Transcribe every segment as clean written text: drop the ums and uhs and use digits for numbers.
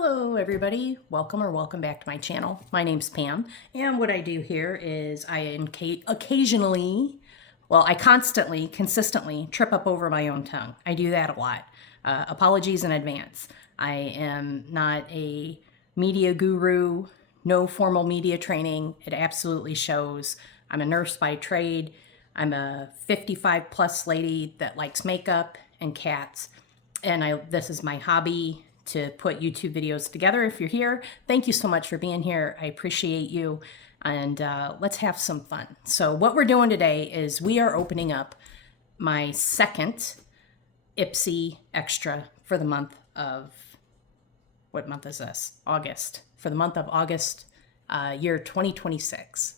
Hello everybody, welcome or welcome back to my channel. My name's Pam, and what I do here is I constantly, consistently trip up over my own tongue. I do that a lot. Apologies in advance. I am not a media guru, no formal media training. It absolutely shows. I'm a nurse by trade. I'm a 55 plus lady that likes makeup and cats, and this is my hobby, to put YouTube videos together. If you're here, thank you so much for being here. I appreciate you, and let's have some fun. So what we're doing today is we are opening up my second Ipsy Extra for the month of, what month is this? August. For the month of August, year 2026.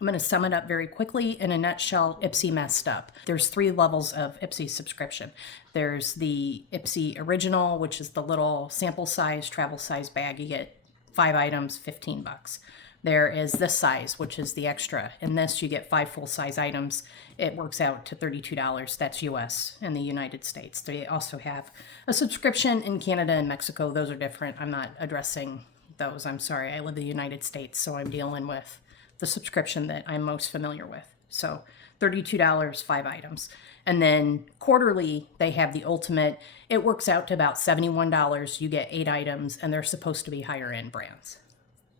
I'm going to sum it up very quickly. In a nutshell, Ipsy messed up. There's 3 levels of Ipsy subscription. There's the Ipsy Original, which is the little sample size, travel size bag. You get 5 items, 15 bucks. There is this size, which is the extra. In this, you get 5 full-size items. It works out to $32. That's US in the United States. They also have a subscription in Canada and Mexico. Those are different. I'm not addressing those. I'm sorry. I live in the United States, so I'm dealing with the subscription that I'm most familiar with. So $32, 5 items. And then quarterly, they have the ultimate. It works out to about $71. You get 8 items, and they're supposed to be higher end brands.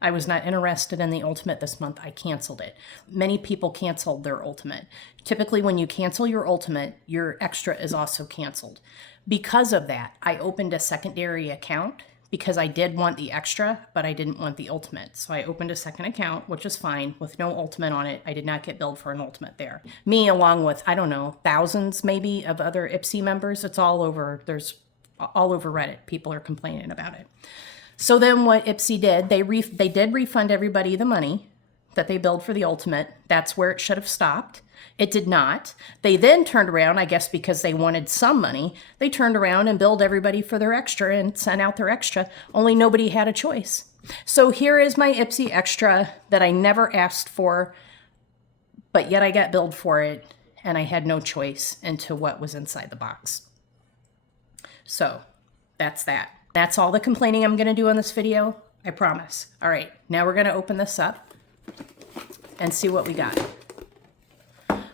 I was not interested in the ultimate this month. I canceled it. Many people canceled their ultimate. Typically, when you cancel your ultimate, your extra is also canceled. Because of that, I opened a secondary account because I did want the extra, but I didn't want the ultimate. So I opened a second account, which is fine, with no ultimate on it. I did not get billed for an ultimate there. Me, along with, I don't know, thousands maybe of other Ipsy members. It's all over. There's all over Reddit. People are complaining about it. So then what Ipsy did, they did refund everybody the money that they billed for the ultimate. That's where it should have stopped. It did not. They then turned around, I guess because they wanted some money, they turned around and billed everybody for their extra and sent out their extra, only nobody had a choice. So here is my Ipsy Extra that I never asked for, but yet I got billed for it, and I had no choice into what was inside the box. So that's that. That's all the complaining I'm going to do in this video, I promise. All right, now we're going to open this up and see what we got.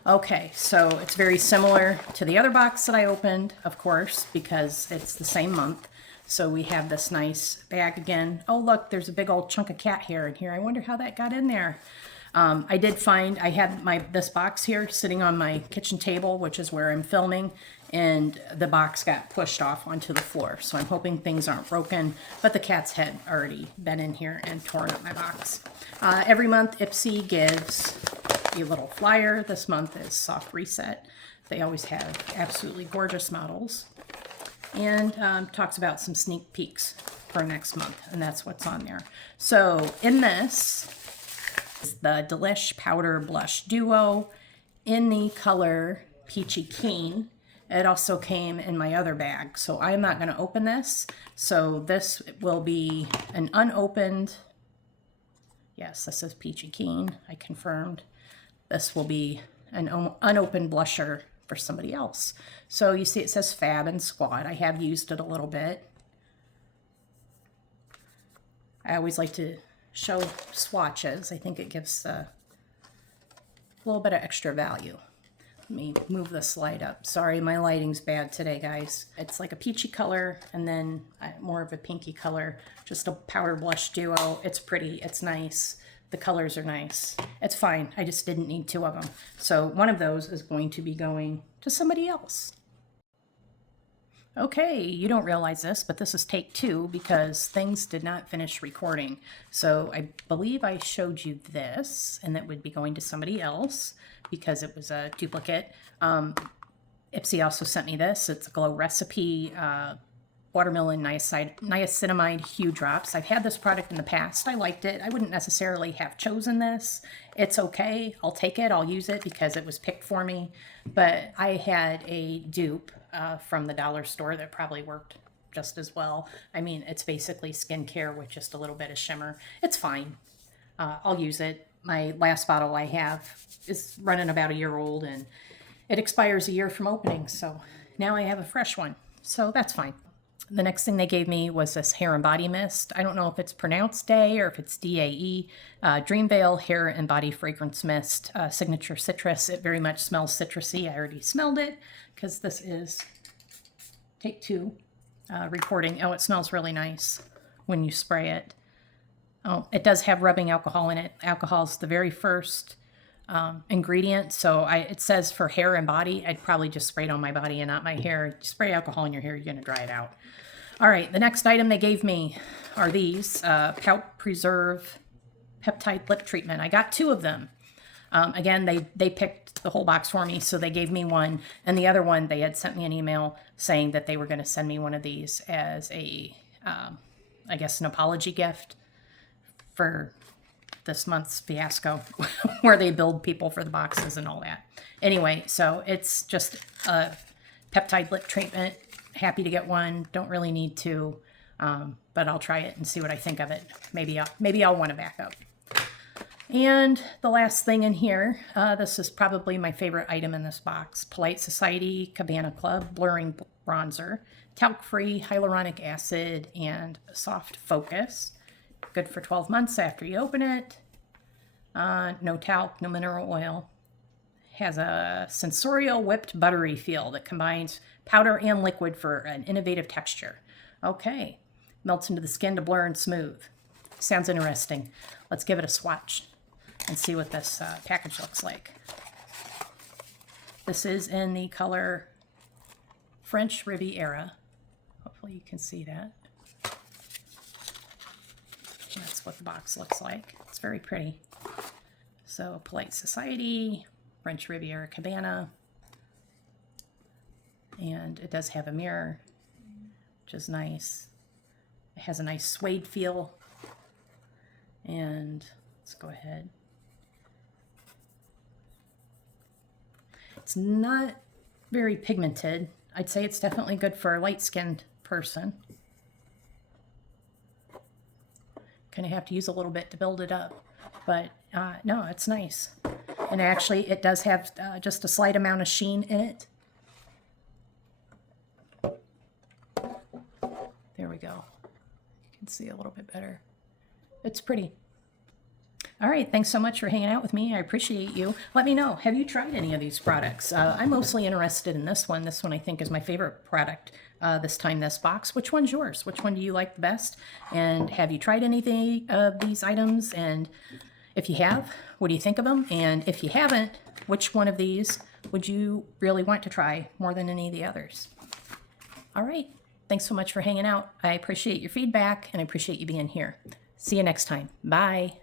Okay, so it's very similar to the other box that I opened, of course, because it's the same month. So we have this nice bag again. Oh, look, there's a big old chunk of cat hair in here. I wonder how that got in there. I did find, I had this box here sitting on my kitchen table, which is where I'm filming, and the box got pushed off onto the floor. So I'm hoping things aren't broken, but the cats had already been in here and torn up my box. Every month, Ipsy gives a little flyer. This month is Soft Reset. They always have absolutely gorgeous models, and talks about some sneak peeks for next month, and that's what's on there. So in this is the Delish Powder Blush Duo in the color Peachy Keen. It also came in my other bag, so I'm not going to open this. So this will be an unopened, yes, this is Peachy Keen, I confirmed. This will be an unopened blusher for somebody else. So you see it says Fab and Squad. I have used it a little bit. I always like to show swatches. I think it gives a little bit of extra value. Let me move the slide up. Sorry, my lighting's bad today, guys. It's like a peachy color and then more of a pinky color. Just a powder blush duo. It's pretty. It's nice. The colors are nice. It's fine. I just didn't need 2 of them. So one of those is going to be going to somebody else. Okay, you don't realize this, but this is take 2 because things did not finish recording. So I believe I showed you this, and that would be going to somebody else because it was a duplicate. Ipsy also sent me this. It's a Glow Recipe watermelon niacinamide hue drops. I've had this product in the past. I liked it. I wouldn't necessarily have chosen this. It's okay. I'll take it. I'll use it because it was picked for me. But I had a dupe from the dollar store that probably worked just as well. I mean, it's basically skincare with just a little bit of shimmer. It's fine. I'll use it. My last bottle I have is running about a year old, and it expires a year from opening. So now I have a fresh one. So that's fine. The next thing they gave me was this hair and body mist. I don't know if it's pronounced Day or if it's DAE. Dream Veil Hair and Body Fragrance Mist, Signature Citrus. It very much smells citrusy. I already smelled it because this is take 2 recording. Oh, it smells really nice when you spray it. Oh, it does have rubbing alcohol in it. Alcohol is the very first ingredient. So it says for hair and body, I'd probably just spray it on my body and not my hair. You spray alcohol in your hair, you're going to dry it out. All right, the next item they gave me are these Pout Preserve Peptide Lip Treatment. I got 2 of them. Again, they picked the whole box for me, so they gave me one. And the other one, they had sent me an email saying that they were going to send me one of these as a, I guess, an apology gift for this month's fiasco where they billed people for the boxes and all that. Anyway, so it's just a peptide lip treatment. Happy to get one. Don't really need to, but I'll try it and see what I think of it. Maybe I'll want to back up. And the last thing in here, this is probably my favorite item in this box. Polite Society Cabana Club Blurring Bronzer, talc-free hyaluronic acid, and soft focus. Good for 12 months after you open it. No talc, no mineral oil. Has a sensorial whipped buttery feel that combines powder and liquid for an innovative texture. Okay, melts into the skin to blur and smooth. Sounds interesting. Let's give it a swatch and see what this package looks like. This is in the color French Riviera. Hopefully you can see that. That's what the box looks like. It's very pretty. So Polite Society, French Riviera Cabana, and it does have a mirror, which is nice. It has a nice suede feel, and let's go ahead. It's not very pigmented. I'd say it's definitely good for a light-skinned person. Kind of have to use a little bit to build it up, but no, it's nice. And actually, it does have just a slight amount of sheen in it. There we go. You can see a little bit better. It's pretty. All right, thanks so much for hanging out with me. I appreciate you. Let me know, have you tried any of these products? I'm mostly interested in this one. This one I think is my favorite product this time, this box. Which one's yours? Which one do you like the best? And have you tried anything of these items? And if you have, what do you think of them? And if you haven't, which one of these would you really want to try more than any of the others? All right, thanks so much for hanging out. I appreciate your feedback and I appreciate you being here. See you next time. Bye.